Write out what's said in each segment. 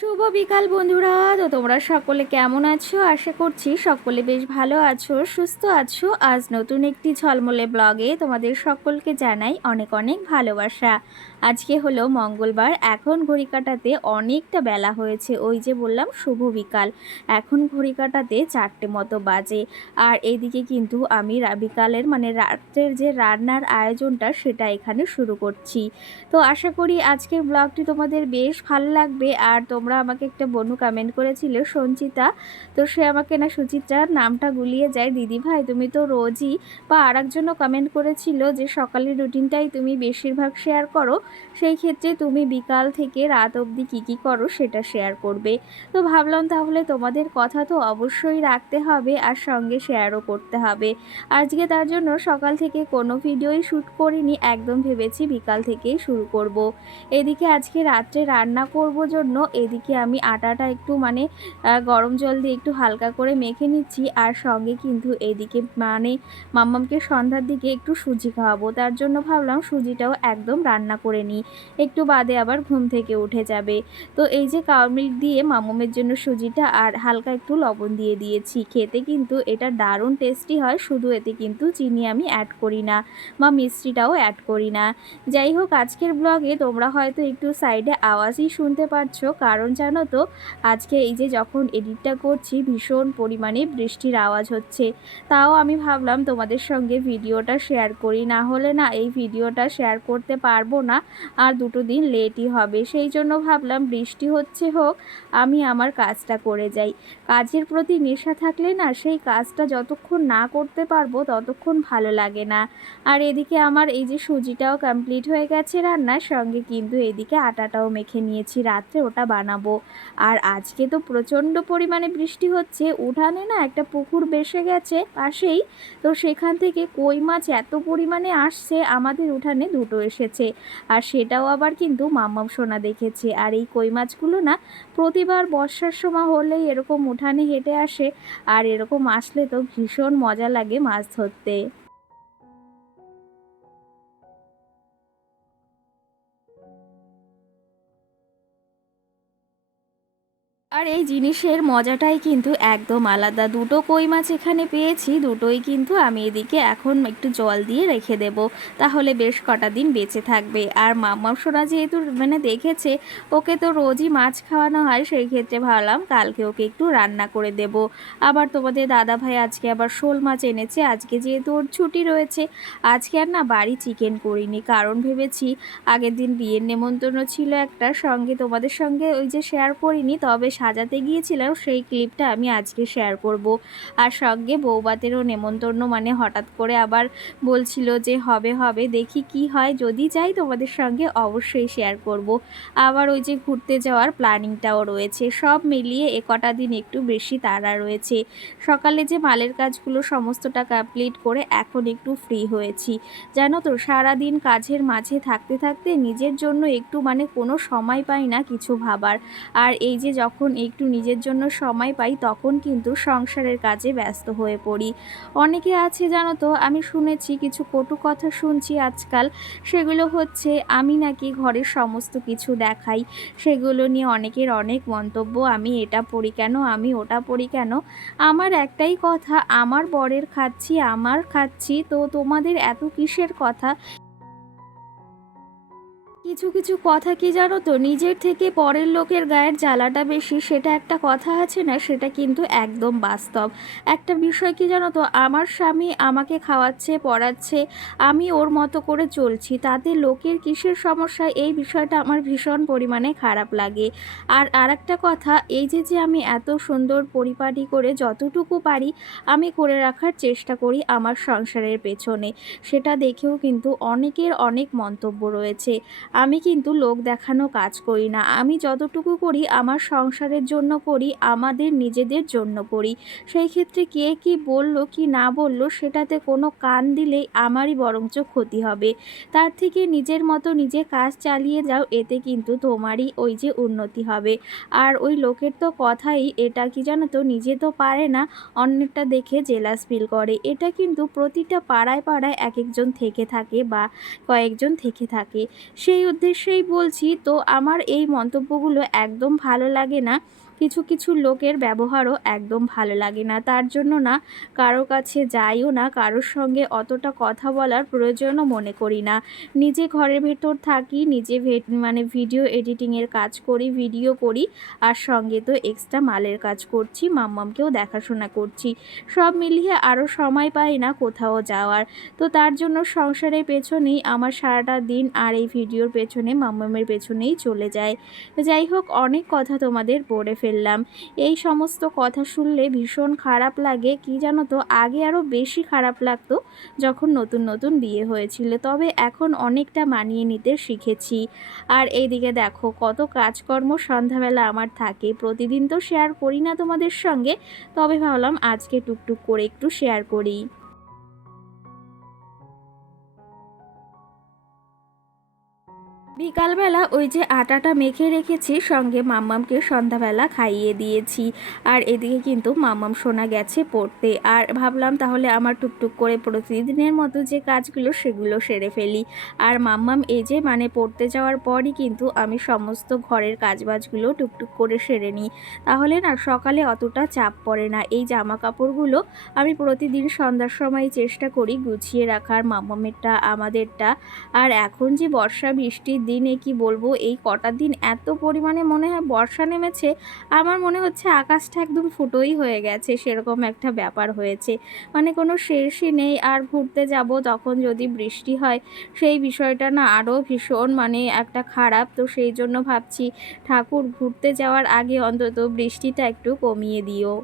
শুভ বিকাল বন্ধুরা। তো তোমরা সকলে কেমন আছো? আশা করছি সকলে বেশ ভালো আছো, সুস্থ আছো। আজ নতুন একটি ঝলমলে ব্লগে তোমাদের সকলকে জানাই অনেক অনেক ভালোবাসা। আজকে হলো মঙ্গলবার, এখন ঘড়ি কাটাতে অনেকটা বেলা হয়েছে। ওই যে বললাম শুভ বিকাল, এখন ঘড়ি কাটাতে 4টে মতো বাজে। আর এইদিকে কিন্তু আমি বিকালের মানে রাত্রের যে রান্নার আয়োজনটা সেটা এখানে শুরু করছি। তো আশা করি আজকের ব্লগটি তোমাদের বেশ ভালো লাগবে। আর তোমরা আমাকে একটা বনু কমেন্ট করেছিলে সঞ্চিতা, তো সে আমাকে না সুচিত্রার নামটা গুলিয়ে যায়। দিদি ভাই তুমি তো রোজই, বা আর একজনও কমেন্ট করেছিল যে সকালের রুটিনটাই তুমি বেশিরভাগ শেয়ার করো, সেই ক্ষেত্রে তুমি বিকাল থেকে রাত অবধি কী করো সেটা শেয়ার করবে। তো ভাবলাম তাহলে তোমাদের কথা তো অবশ্যই রাখতে হবে আর সঙ্গে শেয়ারও করতে হবে। আজকে তার জন্য সকাল থেকে কোনো ভিডিওই শ্যুট করিনি, একদম ভেবেছি বিকাল থেকেই শুরু করব। এদিকে আজকে রাত্রে রান্না করব জন্য এদিকে আমি আটাটা একটু গরম জল দিয়ে একটু হালকা করে মেখে নিচ্ছি। আর সঙ্গে কিন্তু এদিকে মাম্মামকে সন্ধ্যার দিকে একটু সুজি খাওয়াবো, তার জন্য ভাবলাম সুজিটাও একদম রান্না করে নিই, একটু বাদে আবার ঘুম থেকে উঠে যাবে। তো এই যে কাউ মিল্ক দিয়ে মাম্মামের জন্য সুজিটা আর হালকা একটু লবণ দিয়ে দিয়েছি। খেতে কিন্তু এটা দারুণ টেস্টি হয়, শুধু এতে কিন্তু চিনি আমি অ্যাড করি না বা মিষ্টিটাও অ্যাড করি না। যাই হোক, আজকের ব্লগে তোমরা হয়তো একটু সাইডে আওয়াজই শুনতে পাচ্ছ, কারণ জানো তো আজকে এই যে যখন এডিটটা করছি ভীষণ পরিমাণে বৃষ্টির আওয়াজ হচ্ছে। তাও আমি ভাবলাম তোমাদের সঙ্গে ভিডিওটা শেয়ার করি, না হলে না এই ভিডিওটা শেয়ার করতে পারবো না, আর 2 দিন লেটই হবে। সেই জন্য ভাবলাম বৃষ্টি হচ্ছে হোক, আমি আমার কাজটা করে যাই। কাজের প্রতি নেশা থাকলে না সেই কাজটা যতক্ষণ না করতে পারবো ততক্ষণ ভালো লাগে না। আর এদিকে আমার এই যে সুজিটাও কমপ্লিট হয়ে গেছে রান্নার সঙ্গে, কিন্তু এদিকে আটাটাও মেখে নিয়েছি, রাত্রে ওটা বানাবো। আর আজকে তো প্রচণ্ড পরিমাণে বৃষ্টি হচ্ছে, উঠানে না একটা পুকুর বেসে গেছে পাশেই, তো সেখান থেকে কই মাছ এত পরিমাণে আসছে, আমাদের উঠানে 2টো এসেছে। আর সেটাও আবার কিন্তু মাম্মাম সোনা দেখেছে। আর এই কই মাছগুলো না প্রতিবার বর্ষার সময় হলেই এরকম উঠানে হেঁটে আসে, আর এরকম আসলে তো ভীষণ মজা লাগে মাছ ধরতে। আর এই জিনিসের মজাটাই কিন্তু একদম আলাদা। 2টো কই মাছ এখানে পেয়েছি, দুটোই কিন্তু আমি এদিকে এখন একটু জল দিয়ে রেখে দেব, তাহলে বেশ কটা দিন বেঁচে থাকবে। আর মাম্মাম সোনা যেহেতু দেখেছে ওকে তো রোজই মাছ খাওয়ানো হয়, সেই ক্ষেত্রে ভাবলাম কালকে ওকে একটু রান্না করে দেব। আবার তোমাদের দাদা ভাই আজকে আবার শোল মাছ এনেছে, আজকে যেহেতু ওর ছুটি রয়েছে। আজকে আর না বাড়ি চিকেন করিনি, কারণ ভেবেছি আগের দিন বিয়ের নেমন্তন্ন ছিল একটা, সঙ্গে তোমাদের সঙ্গে ওই যে শেয়ার করিনি, তবে সাজাতে গিয়েছিলাম সেই ক্লিপটা আমি আজকে শেয়ার করব। আর সঙ্গে বৌবাতেরও নেমন্তন্ন, হঠাৎ করে আবার বলছিল যে হবে হবে, দেখি কি হয়, যদি যাই তোমাদের সঙ্গে অবশ্যই শেয়ার করব। আবার ওই যে ঘুরতে যাওয়ার প্ল্যানিংটাও রয়েছে। সব মিলিয়ে কটা দিন একটু বেশি তাড়া রয়েছে। সকালে যে মালের কাজগুলো সমস্তটা কমপ্লিট করে এখন একটু ফ্রি হয়েছি। জানো তো সারাদিন কাজের মাঝে থাকতে থাকতে নিজের জন্য একটু কোনো সময় পাই না কিছু ভাবার। আর এই যে যখন একটু নিজের জন্য সময় পাই তখন কিন্তু সংসারের কাজে ব্যস্ত হয়ে পড়ি। অনেকে আছে জানো তো, আমি শুনেছি কিছু কটু কথা শুনছি আজকাল, সেগুলো হচ্ছে আমি নাকি ঘরের সমস্ত কিছু দেখাই, সেগুলো নিয়ে অনেকের অনেক মন্তব্য, আমি এটা পড়ি কেন, আমি ওটা পড়ি কেন। আমার একটাই কথা, আমার বরের খাচ্ছি, আমার খাচ্ছি, তো তোমাদের এত কিসের কথা? কিছু কিছু কথা কি জানো তো, নিজের থেকে পরের লোকের গায়ের জ্বালাটা বেশি, সেটা একটা কথা আছে না, সেটা কিন্তু একদম বাস্তব। একটা বিষয় কি জানো তো, আমার স্বামী আমাকে খাওয়াচ্ছে পড়াচ্ছে, আমি ওর মতো করে চলছি, তাতে লোকের কিসের সমস্যা, এই বিষয়টা আমার ভীষণ পরিমাণে খারাপ লাগে। আর আরেকটা কথা, এই যে যে আমি এত সুন্দর পরিপাটি করে যতটুকু পারি আমি করে রাখার চেষ্টা করি আমার সংসারের পেছনে, সেটা দেখেও কিন্তু অনেকের অনেক মন্তব্য রয়েছে। আমি কিন্তু লোক দেখানো কাজ করি না, আমি যতটুকু করি আমার সংসারের জন্য করি, আমাদের নিজেদের জন্য করি। সেই ক্ষেত্রে কে কি বলল কি না বলল সেটাতে কোনো কান দিলেই আমারই বরঞ্চ ক্ষতি হবে। তার থেকে নিজের মতো নিজে কাজ চালিয়ে যাও, এতে কিন্তু তোমারই ওই যে উন্নতি হবে। আর ওই লোকের তো কথাই, এটা কি জানো তো, নিজে তো পারে না, অন্যেরটা দেখে জেলাস ফিল করে। এটা কিন্তু প্রতিটা পাড়ায় পাড়ায় এক একজন থেকে থাকে বা কয়েকজন থেকে থাকে। সেই উদ্দেশ্যেই বলছি, তো আমার এই মন্তব্যগুলো একদম ভালো লাগে না, কিছু কিছু লোকের ব্যবহারও একদম ভালো লাগে না। তার জন্য না কারো কাছে যাইও না, কারোর সঙ্গে অতটা কথা বলার প্রয়োজনও মনে করি না। নিজে ঘরের ভেতর থাকি, নিজে মানে ভিডিও এডিটিংয়ের কাজ করি, ভিডিও করি, আর সঙ্গে তো এক্সট্রা মালের কাজ করছি, মাম্মামকেও দেখাশোনা করছি, সব মিলিয়ে আরও সময় পাই না কোথাও যাওয়ার। তো তার জন্য সংসারের পেছনেই আমার সারাটা দিন, আর এই ভিডিওর পেছনে মাম্মামের পেছনেই চলে যায়। যাই হোক, অনেক কথা তোমাদের বলে ফেললাম। এই সমস্ত কথা শুনলে ভীষণ খারাপ লাগে, কি জানো তো, আগে আরও বেশি খারাপ লাগতো যখন নতুন নতুন বিয়ে হয়েছিল, তবে এখন অনেকটা মানিয়ে নিতে শিখেছি। আর এইদিকে দেখো কত কাজকর্ম সন্ধ্যাবেলা আমার থাকে, প্রতিদিন তো শেয়ার করি না তোমাদের সঙ্গে, তবে ভাবলাম আজকে টুকটুক করে একটু শেয়ার করি। বিকালবেলা ওই যে আটাটা মেখে রেখেছি, সঙ্গে মাম্মামকে সন্ধ্যাবেলা খাইয়ে দিয়েছি। আর এদিকে কিন্তু মাম্মাম সোনা গেছে পড়তে, আর ভাবলাম তাহলে আমার টুকটুক করে প্রতিদিনের মতো যে কাজগুলো সেগুলো সেরে ফেলি। আর মাম্মাম এই যে মানে পড়তে যাওয়ার পরই কিন্তু আমি সমস্ত ঘরের কাজবাজগুলো টুকটুক করে সেরে নিই, তাহলে না সকালে অতটা চাপ পড়ে না। এই জামা কাপড়গুলো আমি প্রতিদিন সন্ধ্যার সময় চেষ্টা করি গুছিয়ে রাখার, মাম্মামেরটা আমাদেরটা। আর এখন যে বর্ষা বৃষ্টির দিনে কি বলবো, এই কটা দিন এত পরিমাণে মনে হয় বর্ষা নেমেছে, আমার মনে হচ্ছে আকাশটা একদম ফুটোই হয়ে গেছে, সেরকম একটা ব্যাপার হয়েছে, মানে কোনো শেষই নেই। আর ঘুরতে যাব তখন যদি বৃষ্টি হয়, সেই বিষয়টা না আরও ভীষণ মানে একটা খারাপ। তো সেই জন্য ভাবছি ঠাকুর ঘুরতে যাওয়ার আগে অন্তত বৃষ্টিটা একটু কমিয়ে দিও।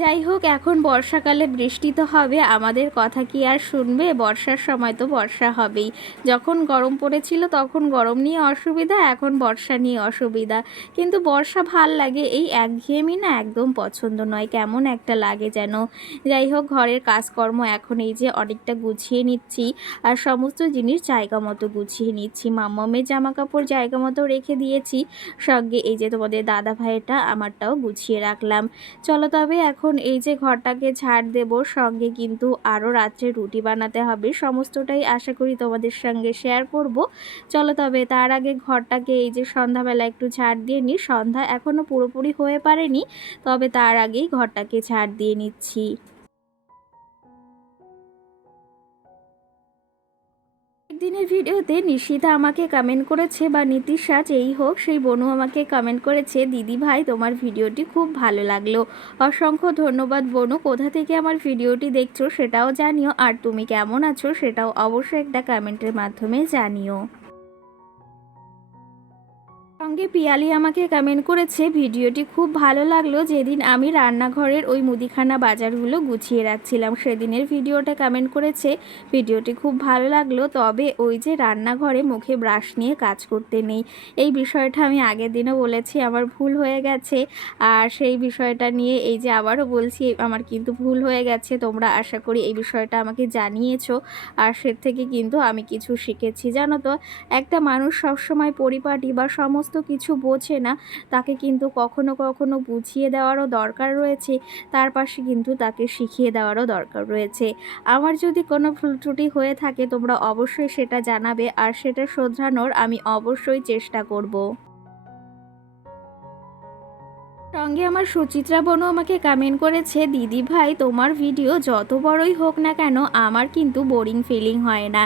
যাই হোক, এখন বর্ষাকালে বৃষ্টি তো হবে, আমাদের কথা কি আর শুনবে, বর্ষার সময় তো বর্ষা হবেই। যখন গরম পড়েছিল তখন গরম নিয়ে অসুবিধা, এখন বর্ষা নিয়ে অসুবিধা। কিন্তু বর্ষা ভাল লাগে, এই একঘেয়েমি না একদম পছন্দ নয়, কেমন একটা লাগে যেন। যাই হোক, ঘরের কাজকর্ম এখন এই যে অনেকটা গুছিয়ে নিচ্ছি, আর সমস্ত জিনিস জায়গা মতো গুছিয়ে নিচ্ছি। মাম্মামের জামা কাপড় জায়গা মতো রেখে দিয়েছি, সঙ্গে এই যে তোমাদের দাদা ভাইয়েরটা আমারটাও গুছিয়ে রাখলাম। চলো তবে এখন এই যে ঘরটাকে ঝাড় দেব, সঙ্গে কিন্তু আরও রাত্রে রুটি বানাতে হবে, সমস্তটাই আশা করি তোমাদের সঙ্গে শেয়ার করব। চলো তবে তার আগে ঘরটাকে এই যে সন্ধ্যাবেলা একটু ঝাড় দিয়ে নিই, সন্ধ্যা এখনও পুরোপুরি হয়ে পারেনি, তবে তার আগেই ঘরটাকে ঝাড় দিয়ে নিচ্ছি। একদিনের ভিডিওতে নিশিতা আমাকে কমেন্ট করেছে, বা নীতিশা যেই হোক, সেই বনু আমাকে কমেন্ট করেছে, দিদি ভাই তোমার ভিডিওটি খুব ভালো লাগলো। অসংখ্য ধন্যবাদ বনু, কোথা থেকে আমার ভিডিওটি দেখছো সেটাও জানিও, আর তুমি কেমন আছো সেটাও অবশ্যই একটা কমেন্টের মাধ্যমে জানিও। সঙ্গে পিয়ালি আমাকে কমেন্ট করেছে, ভিডিওটি খুব ভালো লাগলো, যেদিন আমি রান্নাঘরের ওই মুদিখানা বাজারগুলো গুছিয়ে রাখছিলাম সেদিনের ভিডিওটা কমেন্ট করেছে, ভিডিওটি খুব ভালো লাগলো, তবে ওই যে রান্নাঘরে মুখে ব্রাশ নিয়ে কাজ করতে নেই, এই বিষয়টা আমি আগের দিনও বলেছি, আমার ভুল হয়ে গেছে। আর সেই বিষয়টা নিয়ে এই যে আবারও বলছি, আমার কিন্তু ভুল হয়ে গেছে, তোমরা আশা করি এই বিষয়টা আমাকে জানিয়েছো, আর সে থেকে কিন্তু আমি কিছু শিখেছি। জানো তো, একটা মানুষ সবসময় পরিপাটি বা সমস্ত কিছু বোঝে না, তাকে কিন্তু কখনো কখনো বুঝিয়ে দেওয়ারও দরকার রয়েছে, তার পাশে কিন্তু তাকে শিখিয়ে দেওয়ারও দরকার রয়েছে। আমার যদি কোনো ভুল ত্রুটি হয়ে থাকে তোমরা অবশ্যই সেটা জানাবে, আর সেটা শোধরানোর আমি অবশ্যই চেষ্টা করব। সঙ্গে আমার সুচিত্রা বোনও আমাকে কমেন্ট করেছে, দিদি ভাই তোমার ভিডিও যত বড়ই হোক না কেন আমার কিন্তু বোরিং ফিলিং হয় না।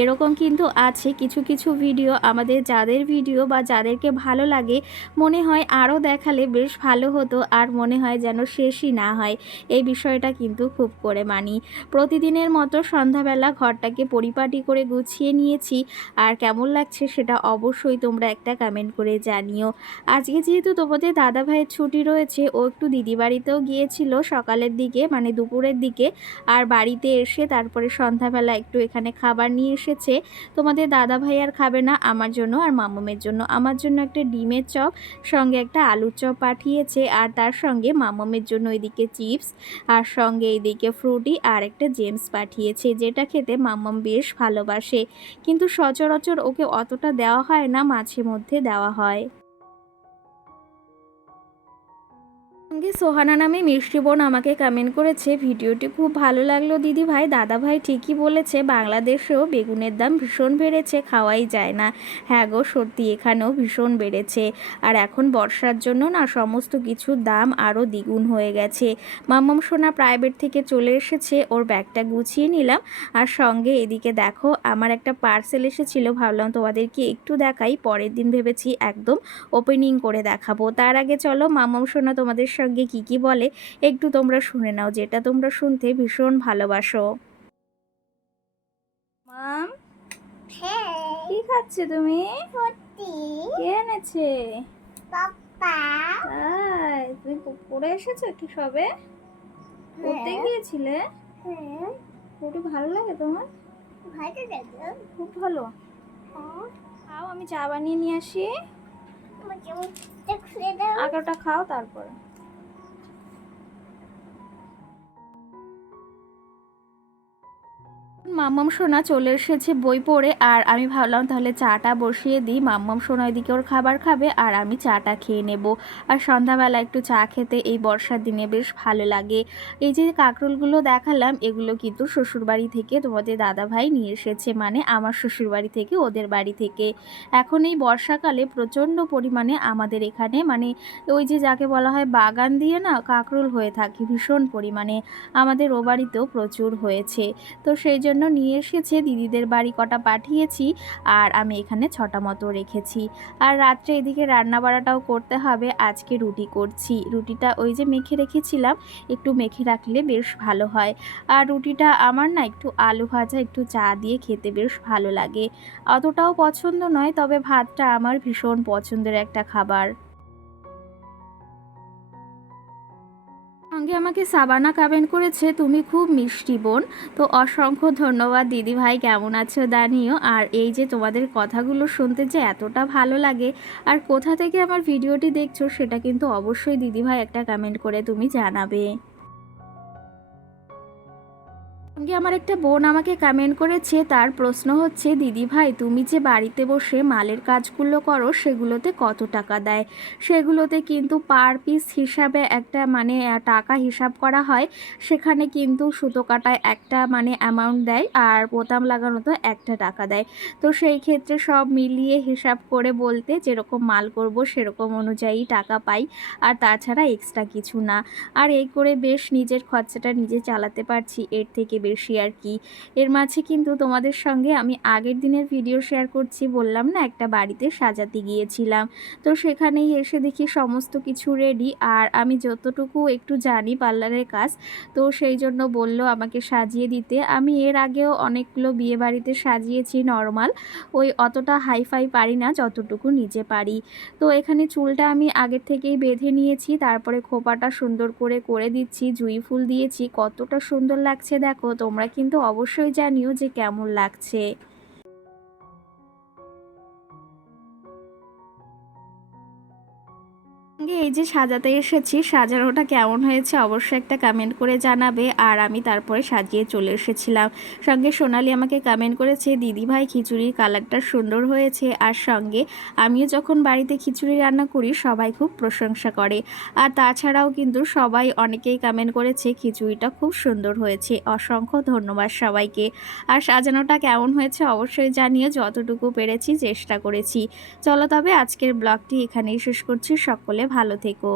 এরকম কিন্তু আছে কিছু কিছু ভিডিও আমাদের, যাদের ভিডিও বা যাদেরকে ভালো লাগে মনে হয় আরও দেখালে বেশ ভালো হতো, আর মনে হয় যেন শেষই না হয়। এই বিষয়টা কিন্তু খুব করে মানি। প্রতিদিনের মতো সন্ধ্যাবেলা ঘরটাকে পরিপাটি করে গুছিয়ে নিয়েছি, আর কেমন লাগছে সেটা অবশ্যই তোমরা একটা কমেন্ট করে জানিও। আজকে যেহেতু তোমাদের দাদা ভাইয়ের ছুটি রয়েছে, ও একটু দিদি বাড়িতেও গিয়েছিল সকালের দিকে, মানে দুপুরের দিকে, আর বাড়িতে এসে তারপরে সন্ধ্যাবেলা একটু এখানে খাবার নিয়ে এসেছে। তোমাদের দাদা ভাই আর খাবে না, আমার জন্য আর মাম্মামের জন্য। আমার জন্য একটা ডিমের চপ, সঙ্গে একটা আলুর চপ পাঠিয়েছে, আর তার সঙ্গে মাম্মামের জন্য এদিকে চিপস, আর সঙ্গে এদিকে ফ্রুটি আর একটা জেমস পাঠিয়েছে, যেটা খেতে মাম্মাম বেশ ভালোবাসে, কিন্তু সচরাচর ওকে অতটা দেওয়া হয় না, মাঝে মধ্যে দেওয়া হয়। সঙ্গে সোহানা নামে মিষ্টি বোন আমাকে কমেন্ট করেছে, ভিডিওটি খুব ভালো লাগলো দিদি ভাই, দাদা ভাই ঠিকই বলেছে, বাংলাদেশেও বেগুনের দাম ভীষণ বেড়েছে, খাওয়াই যায় না। হ্যাঁ গো সত্যি, এখানেও ভীষণ বেড়েছে, আর এখন বর্ষার জন্য না সমস্ত কিছুর দাম আরও দ্বিগুণ হয়ে গেছে। মাম্মাম সোনা প্রাইভেট থেকে চলে এসেছে, ওর ব্যাগটা গুছিয়ে নিলাম, আর সঙ্গে এদিকে দেখো আমার একটা পার্সেল এসেছিলো, ভাবলাম তোমাদেরকে একটু দেখাই, পরের দিন ভেবেছি একদম ওপেনিং করে দেখাবো। তার আগে চলো মাম্মাম সোনা তোমাদের সঙ্গে কি বলে একটু তোমরা শুনে নাও, যেটা তোমরা শুনতে ভীষণ ভালোবাসো। মাম, কি খাচ্ছে তুমি? কে এনেছে? তাই তুমি পড়ে এসেছো কি সবে? পড়তে গিয়েছিলে? পড়তে ভালো লাগে তোমার? খুব ভালো। খাও, আমি চা বানিয়ে নিয়ে আসি। আগেটা খাও তারপরে। মাম্মাম সোনা চলে এসেছে বই পড়ে, আর আমি ভাবলাম তাহলে চাটা বসিয়ে দিই, মাম্মাম সোনা এদিকে ওর খাবার খাবে আর আমি চাটা খেয়ে নেব। আর সন্ধ্যাবেলা একটু চা খেতে এই বর্ষার দিনে বেশ ভালো লাগে। এই যে কাঁকরোলগুলো দেখালাম, এগুলো কিন্তু শ্বশুরবাড়ি থেকে তোমাদের দাদাভাই নিয়ে এসেছে, মানে আমার শ্বশুরবাড়ি থেকে ওদের বাড়ি থেকে। এখন এই বর্ষাকালে প্রচণ্ড পরিমাণে আমাদের এখানে, মানে ওই যে যাকে বলা হয় বাগান দিয়ে না কাঁকরোল হয়ে থাকে ভীষণ পরিমাণে, আমাদের ও বাড়িতেও প্রচুর হয়েছে। তো সেই জন্য নিয়ে এসেছে, দিদিদের বাড়ি কটা পাঠিয়েছি, আর আমি এখানে 6টা মতো রেখেছি। আর রাত্রে এদিকে রান্না বাড়াটাও করতে হবে, আজকে রুটি করছি। রুটিটা ওই যে মেখে রেখেছিলাম, একটু মেখে রাখলে বেশ ভালো হয়। আর রুটিটা আমার না একটু আলু ভাজা একটু চা দিয়ে খেতে বেশ ভালো লাগে। অতটাও পছন্দ নয়, তবে ভাতটা আমার ভীষণ পছন্দের একটা খাবার। সঙ্গে আমাকে সাবানা কমেন্ট করেছে, তুমি খুব মিষ্টি বোন। তো অসংখ্য ধন্যবাদ দিদি ভাই, কেমন আছো জানিও। আর এই যে তোমাদের কথাগুলো শুনতে যে এতটা ভালো লাগে, আর কোথা থেকে আমার ভিডিওটি দেখছো সেটা কিন্তু অবশ্যই দিদি ভাই একটা কমেন্ট করে তুমি জানাবে। সঙ্গে আমার একটা বোন আমাকে কমেন্ট করেছে, তার প্রশ্ন হচ্ছে, দিদি ভাই তুমি যে বাড়িতে বসে মালের কাজগুলো করো সেগুলোতে কত টাকা দেয়? সেগুলোতে কিন্তু পার পিস হিসাবে একটা মানে টাকা হিসাব করা হয়, সেখানে কিন্তু সুতো কাটায় একটা মানে অ্যামাউন্ট দেয়, আর বোতাম লাগানোতে একটা টাকা দেয়। তো সেই ক্ষেত্রে সব মিলিয়ে হিসাব করে বলতে, যেরকম মাল করব সেরকম অনুযায়ী টাকা পাই, আর তাছাড়া এক্সট্রা কিছু না। আর এই করে বেশ নিজের খরচাটা নিজে চালাতে পারছি, এর থেকে বেশি আর কি। এর মাঝে কিন্তু তোমাদের সঙ্গে আমি আগের দিনের ভিডিও শেয়ার করছি, বললাম না একটা বাড়িতে সাজাতে গিয়েছিলাম, তো সেখানেই এসে দেখি সমস্ত কিছু রেডি, আর আমি যতটুকু একটু জানি পার্লারের কাজ, তো সেই জন্য বলল আমাকে সাজিয়ে দিতে। আমি এর আগেও অনেকগুলো বিয়ে বাড়িতে সাজিয়েছি নর্মাল, ওই অতটা হাইফাই পারি না, যতটুকু নিজে পারি। তো এখানে চুলটা আমি আগের থেকেই বেঁধে নিয়েছি, তারপরে খোপাটা সুন্দর করে করে দিচ্ছি, জুঁই ফুল দিয়েছি, কতটা সুন্দর লাগছে দেখো, তোমরা কিন্তু অবশ্যই জানিও যে কেমন লাগছে। এই যে সাজাতে এসেছি, সাজানোটা কেমন হয়েছে অবশ্যই একটা কমেন্ট করে জানাবে। আর আমি তারপরে সাজিয়ে চলে এসেছিলাম। সঙ্গে সোনালি আমাকে কমেন্ট করেছে, দিদি ভাই খিচুড়ির কালারটা সুন্দর হয়েছে। আর সঙ্গে আমিও যখন বাড়িতে খিচুড়ি রান্না করি সবাই খুব প্রশংসা করে। আর তাছাড়াও কিন্তু সবাই অনেকেই কমেন্ট করেছে খিচুড়িটা খুব সুন্দর হয়েছে। অসংখ্য ধন্যবাদ সবাইকে। আর সাজানোটা কেমন হয়েছে অবশ্যই জানিও, যতটুকু পেরেছি চেষ্টা করেছি। চলো তবে আজকের ব্লগটি এখানেই শেষ করছি, সকলে ভালো থেকো।